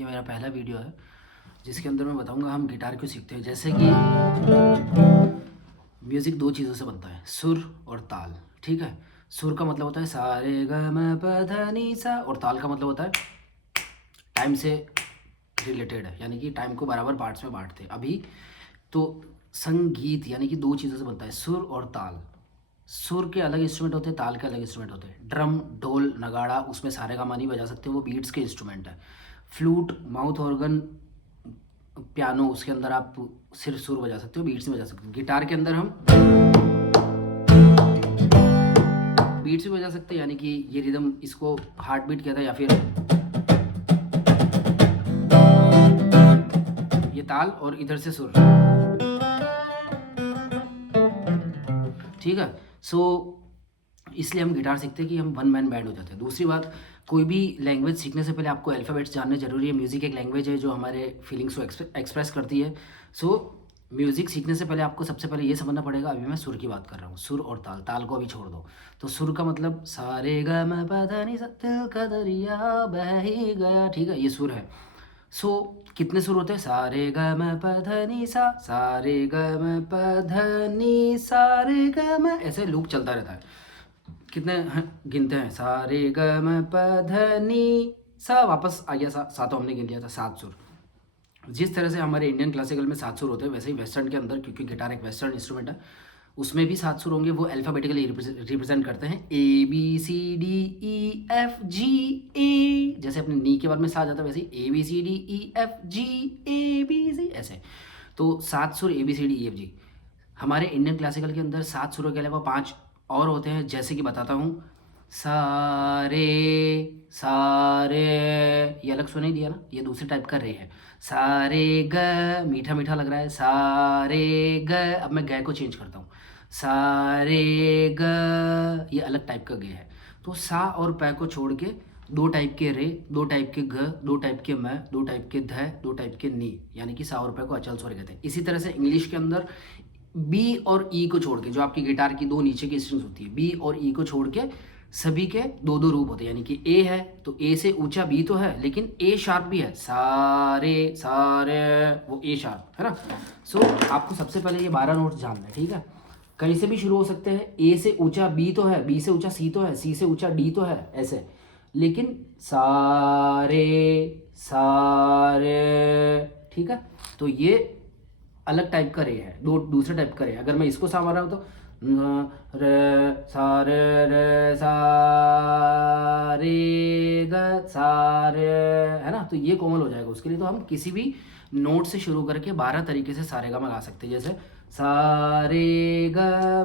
ये मेरा पहला वीडियो है जिसके अंदर मैं बताऊंगा हम गिटार क्यों सीखते हैं। जैसे कि म्यूज़िक दो चीज़ों से बनता है, सुर और ताल। ठीक है, सुर का मतलब होता है सा रे ग म प ध नि सा, और ताल का मतलब होता है टाइम से रिलेटेड है, यानी कि टाइम को बराबर पार्ट्स में बांटते हैं। अभी तो संगीत यानी कि दो चीज़ों से बनता है, सुर और ताल। सुर के अलग इंस्ट्रूमेंट होते हैं, ताल के अलग इंस्ट्रूमेंट होते हैं। ड्रम, ढोल, नगाड़ा, उसमें सारे गामा नहीं बजा सकते, वो बीट्स के इंस्ट्रूमेंट है। फ्लूट, माउथ ऑर्गन, पियानो, उसके अंदर आप सिर्फ सुर बजा सकते हो, बीट्स नहीं बजा सकते। गिटार के अंदर हम बीट्स भी बजा सकते हैं, यानी कि ये रिदम, इसको हार्ट बीट कहता है, या फिर ये ताल और इधर से सुर। ठीक है, सो इसलिए हम गिटार सीखते हैं कि हम वन मैन बैंड हो जाते हैं। दूसरी बात, कोई भी लैंग्वेज सीखने से पहले आपको अल्फ़ाबेट्स जानने ज़रूरी है। म्यूज़िक एक लैंग्वेज है जो हमारे फीलिंग्स को एक्सप्रेस करती है। सो म्यूज़िक सीखने से पहले आपको सबसे पहले ये समझना पड़ेगा। अभी मैं सुर की बात कर रहा हूँ, सुर और ताल। ताल को अभी छोड़ दो। तो सुर का मतलब सा रे ग म प ध नि सा, दिल का दरिया बह ही गया। ठीक है, ये सुर है। सो कितने सुर होते हैं? सा रे ग म प ध नि सा, सा रे ग म प ध नि सा रे ग म, ऐसे लूप चलता रहता है। कितने गिनते हैं? सा रे ग म प ध नि सा, वापस आ गया सा। सा तो हमने गिन लिया था, 7 सुर। जिस तरह से हमारे इंडियन क्लासिकल में 7 सुर होते हैं, वैसे ही वेस्टर्न के अंदर, क्योंकि गिटार एक वेस्टर्न इंस्ट्रूमेंट है, उसमें भी 7 सुर होंगे। वो अल्फ़ाबेटिकली रिप्रेजेंट करते हैं, A B C D E F G A. जैसे अपने नी के बाद में सा जाता है, वैसे ही A B C D E F G A B C, ऐसे। तो 7 सुर A B C D E F G. हमारे इंडियन क्लासिकल के अंदर 7 सुरों के अलावा 5 और होते हैं, जैसे कि बताता हूँ। सारे, सारे, ये अलग सुनाई दिया ना, ये दूसरे टाइप का रे है। सारे ग, मीठा मीठा लग रहा है, सारे ग। अब मैं ग को चेंज करता हूँ, सारे ग, ये अलग टाइप का गे है। तो सा और पै को छोड़ के दो टाइप के रे, दो टाइप के ग, दो टाइप के म, दो टाइप के ध, दो टाइप के नी, यानी कि सा और पै को अचल स्वर कहते हैं। इसी तरह से इंग्लिश के अंदर बी और ई को छोड़ के, जो आपकी गिटार की दो नीचे की स्ट्रिंग्स होती है, बी और ई को छोड़ के सभी के दो दो रूप होते हैं। यानी कि ए है तो ए से ऊंचा बी तो है, लेकिन ए शार्प भी है, सारे सारे, वो ए शार्प है ना। सो आपको सबसे पहले ये 12 नोट्स जानना है। ठीक है, कहीं से भी शुरू हो सकते हैं। ए से ऊंचा बी तो है, बी से ऊंचा सी तो है, सी से ऊंचा डी तो है, ऐसे। लेकिन सारे, सारे, ठीक है, तो ये अलग टाइप का रे है, दो दूसरे टाइप का रे है। अगर मैं इसको सा मार रहा हूँ तो रे सा रे सा रे ग सा रे, है ना। तो ये कोमल हो जाएगा। उसके लिए तो हम किसी भी नोट से शुरू करके 12 तरीके से सारे गा मा गा सकते हैं। जैसे सा रे ग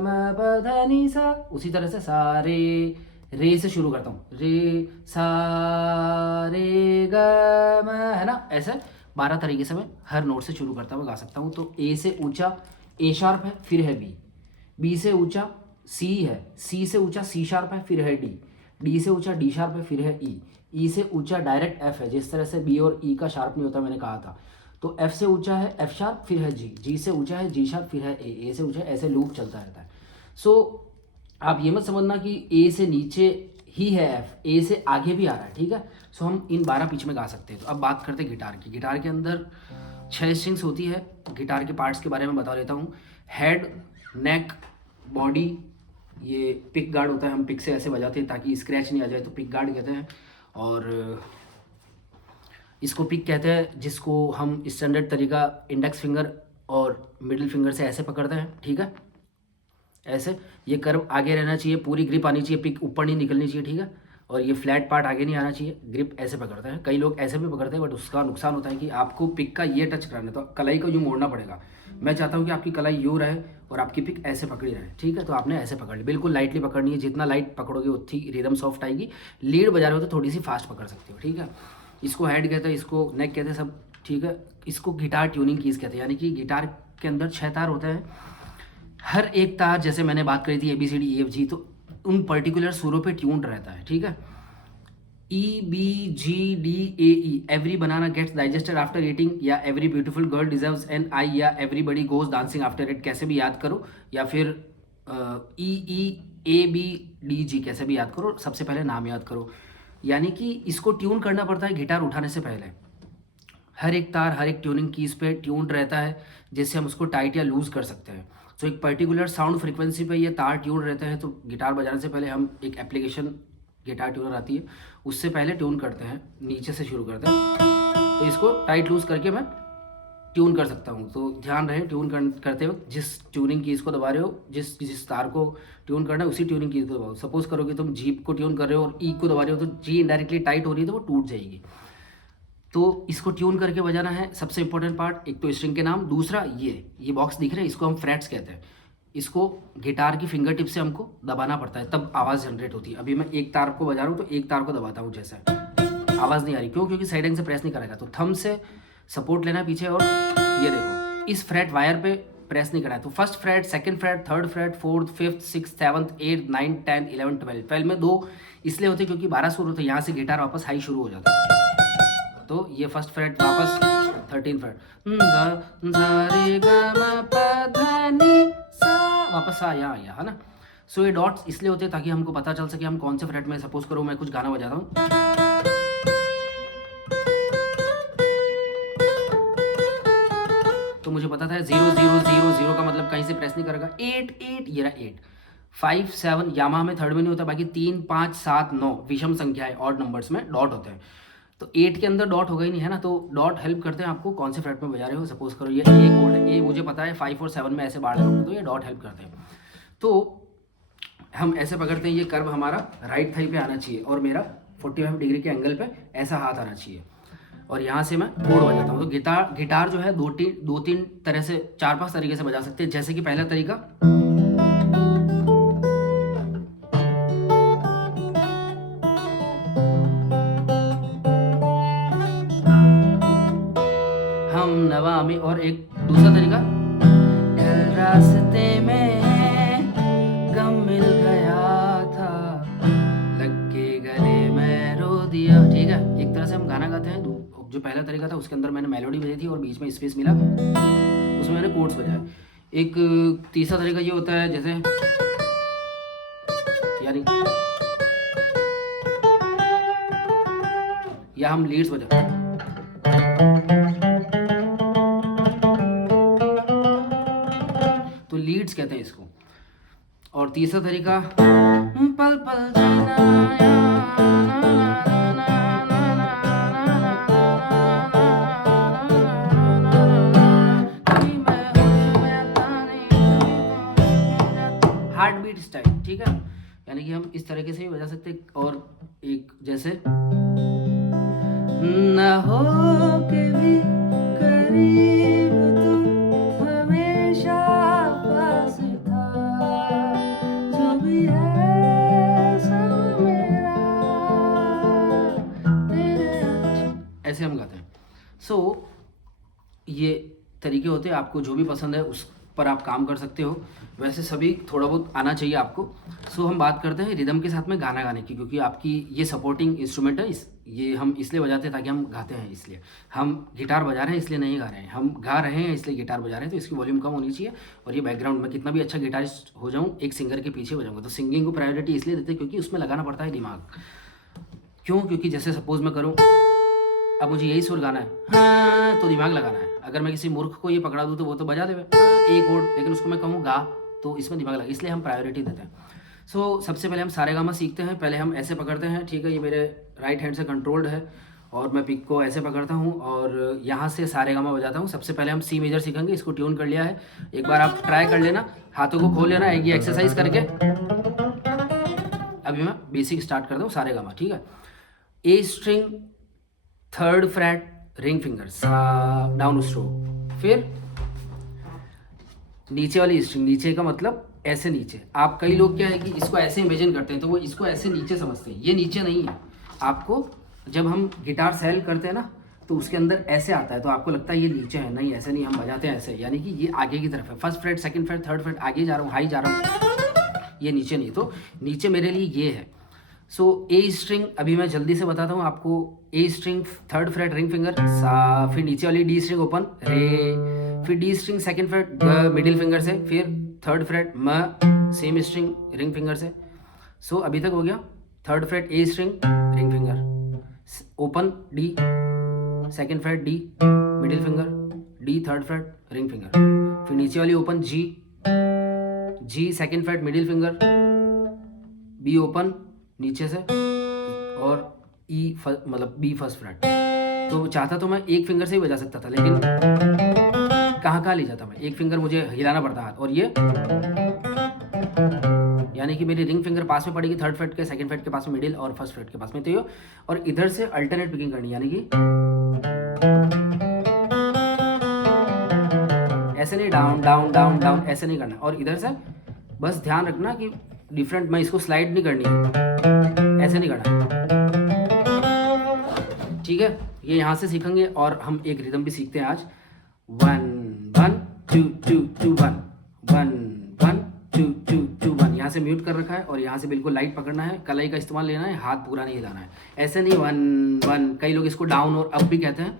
म प ध नि सा, उसी तरह से सा रे से शुरू करता हूँ, रे सा रे ग म, है ना। ऐसे 12 तरीके से मैं हर नोट से शुरू करता हुआ गा सकता हूँ। तो ए से ऊंचा ए शार्प है, फिर है बी, बी से ऊंचा सी है, सी से ऊंचा सी शार्प है, फिर है डी, डी से ऊंचा डी शार्प है, फिर है ई, ई से ऊंचा डायरेक्ट एफ है, जिस तरह से बी और ई का शार्प नहीं होता, मैंने कहा था। तो एफ से ऊंचा है एफ शार्प, फिर है जी, जी से ऊंचा है जी शार्प, फिर है ए से ऊंचा है, ऐसे लूप चलता रहता है। सो आप ये मत समझना कि ए से नीचे ही है एफ, ए से आगे भी आ रहा है। ठीक है, सो हम इन 12 पिच में गा सकते हैं। तो अब बात करते हैं गिटार की। गिटार के अंदर 6 स्ट्रिंग्स होती है। गिटार के पार्ट्स के बारे में बता देता हूँ। हेड, नेक, बॉडी, ये पिक गार्ड होता है, हम पिक से ऐसे बजाते हैं ताकि स्क्रैच नहीं आ जाए, तो पिक गार्ड कहते हैं। और इसको पिक कहते हैं, जिसको हम स्टैंडर्ड तरीका इंडेक्स फिंगर और मिडिल फिंगर से ऐसे पकड़ते हैं। ठीक है, ऐसे ये कर्व आगे रहना चाहिए, पूरी ग्रिप आनी चाहिए, पिक ऊपर नहीं निकलनी चाहिए। ठीक है, और ये फ्लैट पार्ट आगे नहीं आना चाहिए। ग्रिप ऐसे पकड़ते हैं, कई लोग ऐसे भी पकड़ते हैं, बट उसका नुकसान होता है कि आपको पिक का ये टच कराना है, तो कलाई को यूँ मोड़ना पड़ेगा। मैं चाहता हूँ कि आपकी कलाई यूँ रहे और आपकी पिक ऐसे पकड़ी रहे। ठीक है, तो आपने ऐसे पकड़ ली, बिल्कुल लाइटली पकड़नी है। जितना लाइट पकड़ोगे उतनी रिदम सॉफ्ट आएगी। लीड बजा रहे हो तो थोड़ी सी फास्ट पकड़ सकते हो। ठीक है, इसको हेड कहते हैं, इसको नेक कहते हैं, सब। ठीक है, इसको गिटार ट्यूनिंग कीज कहते हैं, यानी कि गिटार के अंदर 6 तार होते हैं। हर एक तार, जैसे मैंने बात करी थी A B C D E F G, तो उन पर्टिकुलर सुरों पे ट्यून्ड रहता है। ठीक है, E B G D A E, every banana gets digested after eating, या every beautiful girl deserves an eye, या everybody goes dancing after it, कैसे भी याद करो। या फिर ई ई ए बी डी जी, कैसे भी याद करो, सबसे पहले नाम याद करो। यानी कि इसको ट्यून करना पड़ता है गिटार उठाने से पहले। हर एक तार हर एक ट्यूनिंग कीज पे ट्यून्ड रहता है, जिससे हम उसको टाइट या लूज़ कर सकते हैं। सो एक पर्टिकुलर साउंड फ्रीक्वेंसी पे ये तार ट्यून रहते हैं, तो गिटार बजाने से पहले हम एक एप्लीकेशन गिटार ट्यूनर आती है, उससे पहले ट्यून करते हैं, नीचे से शुरू करते हैं। तो इसको टाइट लूज़ करके मैं ट्यून कर सकता हूँ। तो ध्यान रहे करते वक्त जिस ट्यूनिंग कीज़ को दबा रहे हो, जिस जिस तार को ट्यून करना है उसी ट्यूनिंग कीज़ को दबाओ। सपोज करो कि तुम जीप को ट्यून कर रहे हो और ई को दबा रहे हो, तो जी इनडायरेक्टली टाइट हो रही है तो वो टूट जाएगी। तो इसको ट्यून करके बजाना है, सबसे इंपॉर्टेंट पार्ट। एक तो स्ट्रिंग के नाम, दूसरा ये बॉक्स दिख रहे हैं, इसको हम फ्रेट्स कहते हैं। इसको गिटार की फिंगर टिप से हमको दबाना पड़ता है, तब आवाज़ जनरेट होती है। अभी मैं एक तार को बजा रहा हूँ तो एक तार को दबाता हूँ, जैसा आवाज़ नहीं आ रही, क्यों? क्योंकि साइड एंड से प्रेस नहीं करेगा। तो थंब से सपोर्ट लेना पीछे, और ये देखो इस फ्रेट वायर पे प्रेस नहीं करना है। तो first freight, second freight, third freight, fourth, fifth, six, seventh, 8, 9, 10, 11, 12। 12 में 2 इसलिए होते क्योंकि 12 सुर होते हैं, यहाँ से गिटार वापस हाई शुरू हो जाता है। तो ये फर्स्ट फ्रेट वापस 13 फ्रेट, वापस यहाँ आया, है ना। सो ये डॉट्स इसलिए होते हैं ताकि हमको पता चल सके हम कौन से फ्रेट में। सपोज करो मैं कुछ गाना बजाता हूँ, तो मुझे पता था 0 0 0 0 का मतलब कहीं से प्रेस नहीं करेगा। 8 8 ये रहा 8, 5 7 यामाहा में थर्ड में नहीं होता, बाकी 3 5 7 9 विषम संख्या है, ऑड नंबर्स में डॉट होते हैं। तो 8 के अंदर डॉट होगा ही नहीं, है ना। तो डॉट हेल्प करते हैं आपको कौन से फ्रेट में बजा रहे हो। सपोज करो ये ए कोड है, ए मुझे पता है 5 और 7 में ऐसे बाढ़ लगा, तो ये डॉट हेल्प करते हैं। तो हम ऐसे पकड़ते हैं, ये कर्व हमारा राइट थाई पे आना चाहिए और मेरा 45 डिग्री के एंगल पे ऐसा हाथ आना चाहिए, और यहाँ से मैं कोड बजाता हूँ। तो गिटार जो है दो तीन तरह से, 4-5 तरीके से बजा सकते हैं। जैसे कि पहला तरीका, हम नवा में, और एक दूसरा तरीका, रास्ते में गम मिल गया था, लग के गले में रो दिया। ठीक है, एक तरह से हम गाना गाते हैं। जो पहला तरीका था उसके अंदर मैंने मेलोडी बजाई थी और बीच में स्पेस मिला, उसमें मैंने कोड्स बजाए। एक तीसरा तरीका ये होता है, जैसे यानी या हम लीड्स बजाते हैं, तो लीड्स कहते हैं इसको। और तीसरा तरीका, पल पल हार्ट बीट स्टाइल। ठीक है, यानी कि हम इस तरीके से भी बजा सकते हैं। और एक जैसे, न हो के भी करीब तू हमेशा पास था, जो भी है सब मेरा तेरे, ऐसे हम गाते हैं। सो ये तरीके होते हैं, आपको जो भी पसंद है उस पर आप काम कर सकते हो। वैसे सभी थोड़ा बहुत आना चाहिए आपको। सो हम बात करते हैं रिदम के साथ में गाना गाने की, क्योंकि आपकी ये सपोर्टिंग इंस्ट्रूमेंट है। ये हम इसलिए बजाते हैं ताकि हम गाते हैं, इसलिए हम गिटार बजा रहे हैं इसलिए नहीं गा रहे हैं, हम गा रहे हैं इसलिए गिटार बजा रहे हैं। तो इसकी वॉल्यूम कम होनी चाहिए। और ये बैकग्राउंड में कितना भी अच्छा गिटारिस्ट हो जाऊँ, एक सिंगर के पीछे बजाऊँगा। तो सिंगिंग को प्रायोरिटी इसलिए देते हैं क्योंकि उसमें लगाना पड़ता है दिमाग। क्यों? क्योंकि जैसे सपोज मैं करूँ, अब मुझे यही सुर गाना है, हाँ, तो दिमाग लगाना है। अगर मैं किसी मूर्ख को ये पकड़ा दूँ तो वो तो बजा देवे एक कोड, लेकिन उसको मैं कहूँ गा, तो इसमें दिमाग लगा, इसलिए हम प्रायोरिटी देते हैं। सो सबसे पहले हम सारेगामा सीखते हैं। पहले हम ऐसे पकड़ते हैं, ठीक है, ये मेरे राइट हैंड से कंट्रोल्ड है और मैं पिक को ऐसे पकड़ता हूँ और यहाँ से सारेगामा बजाता हूँ। सबसे पहले हम सी मेजर सीखेंगे, इसको ट्यून कर लिया है। एक बार आप ट्राई कर लेना, हाथों को खोल लेना, ये एक्सरसाइज करके। अभी मैं बेसिक स्टार्ट करता हूँ सारेगामा, ठीक है। ए string, third fret, ring finger, सा, डाउन स्ट्रोक। फिर नीचे वाली स्ट्रिंग, नीचे का मतलब ऐसे नीचे। आप कई लोग क्या है कि इसको ऐसे इमेजिन करते हैं, तो वो इसको ऐसे नीचे समझते हैं। ये नीचे नहीं है। आपको जब हम गिटार सेल करते हैं ना, तो उसके अंदर ऐसे आता है, तो आपको लगता है ये नीचे है। नहीं, ऐसे नहीं, हम बजाते हैं ऐसे, यानी कि ये आगे की तरफ है। First freight, second freight, third freight, आगे जा रहा हूँ, हाई जा रहा हूँ, ये नीचे नहीं। तो नीचे मेरे लिए ये है। सो ए स्ट्रिंग अभी मैं जल्दी से बताता हूँ आपको। A string, third fret, ring finger, सा, फिर नीचे वाली डी स्ट्रिंग ओपन, रे, फिर डी स्ट्रिंग सेकंड फ्रेट, ग, मिडिल फिंगर से, फिर थर्ड फ्रेट, म, सेम स्ट्रिंग रिंग फिंगर से। सो अभी तक हो गया। Third fret, A string, ring finger, open D, second fret D middle finger, D third fret ring finger, फिर नीचे वाली open G, G second fret middle finger, be open नीचे से, और ई मतलब बी फर्स्ट फ्रेट। तो चाहता तो मैं एक फिंगर से ही बजा सकता था, लेकिन कहाँ ले जाता मैं, एक फिंगर मुझे हिलाना पड़ता हाथ, और ये यानी कि मेरी रिंग फिंगर पास में पड़ेगी थर्ड फ्रेट के, सेकंड फ्रेट के पास में मिडिल, और फर्स्ट फ्रेट के पास में। तो ये और इधर से अल्टरनेट पिकिंग करनी, यानी कि ऐसे नहीं डाउन डाउन डाउन डाउन, ऐसे नहीं करना, और इधर से बस ध्यान रखना कि डिफरेंट, मैं इसको स्लाइड नहीं करनी है, ऐसे नहीं करना, ठीक है। ये यहाँ से सीखेंगे, और हम एक रिदम भी सीखते हैं आज, 1 1 2 2 2 1 1 1 2 2 2 1। यहाँ से म्यूट कर रखा है, और यहाँ से बिल्कुल लाइट पकड़ना है, कलाई का इस्तेमाल लेना है, हाथ पूरा नहीं हिलाना है, ऐसे नहीं 1 1। कई लोग इसको डाउन और अप भी कहते हैं,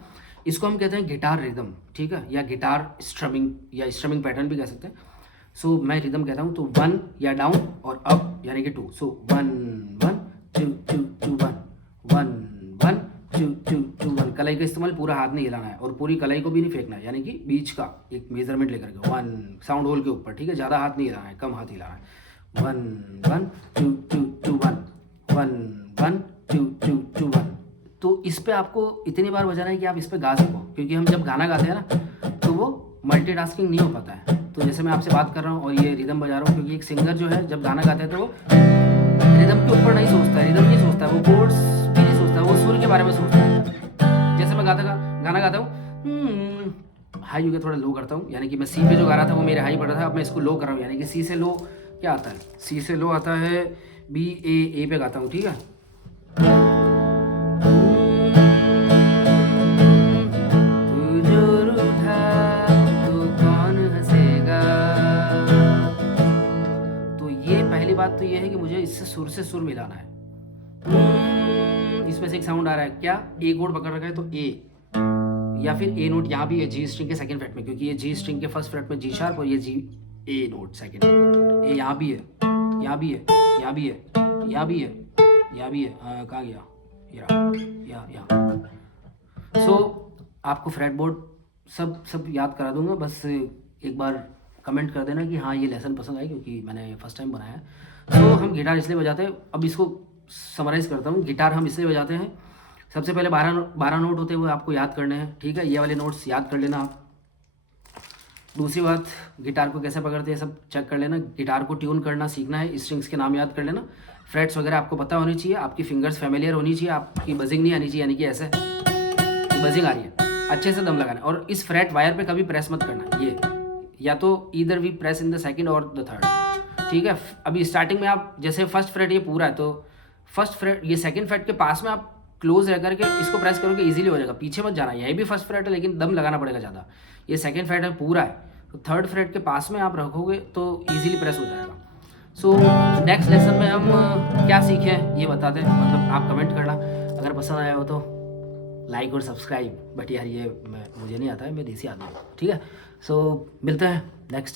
इसको हम कहते हैं गिटार रिदम, ठीक है, या गिटार स्ट्रमिंग, या स्ट्रमिंग पैटर्न भी कह सकते हैं। सो मैं रिदम कहता हूँ, तो 1 या डाउन और अप यानी कि 2। सो 1 1 2 2 2 1 1 1 2 2 2 1। कलाई का इस्तेमाल पूरा हाथ नहीं हिलाना है, और पूरी कलाई को भी नहीं फेंकना है, यानी कि बीच का एक मेजरमेंट लेकर के 1 साउंड होल के ऊपर, ठीक है, ज़्यादा हाथ नहीं हिलाना है, कम हाथ हिलाना है। 1 1 2 2 2 1 1 1 2 2 2 1। तो इस पे आपको इतनी बार बजाना है कि आप इस पे गा सको, क्योंकि हम जब गाना गाते हैं ना, तो वो मल्टीटास्किंग नहीं हो पाता है। तो जैसे मैं आपसे बात कर रहा हूँ और ये रिदम बजा रहा हूँ, क्योंकि एक सिंगर जो है जब गाना गाता है तो वो रिदम के ऊपर नहीं सोचता है, रिदम नहीं सोचता है, वो कोर्ड्स भी नहीं सोचता है, वो सुर के बारे में सोचता है। जैसे मैं गाना गाता हूँ, हाई यू के थोड़ा लो करता हूँ, यानी कि मैं सी पे जो गा रहा था वो मेरे हाई पड़ रहा था, अब मैं इसको लो कर रहा हूँ, यानी कि सी से लो क्या आता है, सी से लो आता है बी ए पे गाता हूँ, ठीक है। बात तो ये है कि मुझे इससे सुर से सुर मिलाना है। इसमें से एक साउंड आ रहा है, क्या ए कोड पकड़ रखा है तो ए, या फिर ए नोट यहाँ भी है जी स्ट्रिंग के सेकंड फ्रेट में, क्योंकि ये जी स्ट्रिंग के फर्स्ट फ्रेट में जी शार्प, और ये जी ए नोट सेकंड, ए यहाँ भी है, यहाँ भी है, यहाँ भी है, यहाँ भी है, यहाँ भी है, कहाँ गया, या सो आपको फ्रेट बोर्ड सब याद करा दूंगा, बस एक बार कमेंट कर देना कि हाँ ये लेसन पसंद आए, क्योंकि मैंने फर्स्ट टाइम बनाया है। तो हम गिटार इसलिए बजाते हैं, अब इसको समराइज़ करता हूँ। गिटार हम इसलिए बजाते हैं, सबसे पहले 12 नोट होते हैं, वो आपको याद करने हैं, ठीक है, ये वाले नोट्स याद कर लेना आप। दूसरी बात, गिटार को कैसे पकड़ते हैं सब चेक कर लेना, गिटार को ट्यून करना सीखना है, स्ट्रिंग्स के नाम याद कर लेना, फ्रेट्स वगैरह आपको पता होनी चाहिए, आपकी फिंगर्स फैमिलियर होनी चाहिए, आपकी बजिंग नहीं आनी चाहिए, यानी कि ऐसे बजिंग आ रही है, अच्छे से दम लगाना, और इस फ्रेट वायर पे कभी प्रेस मत करना, ये या तो either we press in the second और द थर्ड, ठीक है। अभी स्टार्टिंग में आप जैसे फर्स्ट फ्रेट ये पूरा है, तो फर्स्ट फ्रेट ये सेकंड फ्रेट के पास में आप क्लोज रह करके इसको प्रेस करोगे, इजीली हो जाएगा, पीछे मत जाना, यही भी फर्स्ट फ्रेट है लेकिन दम लगाना पड़ेगा ज़्यादा, ये सेकंड फ्रेट है पूरा है, तो थर्ड फ्रेट के पास में आप रखोगे तो ईजिली प्रेस हो जाएगा। सो नेक्स्ट लेसन में हम क्या सीखें ये बताते हैं, मतलब आप कमेंट करना, अगर पसंद आया हो तो लाइक और सब्सक्राइब, बट यार ये मुझे नहीं आता है, मैं देसी आदमी हूँ, ठीक है। सो मिलते हैं नेक्स्ट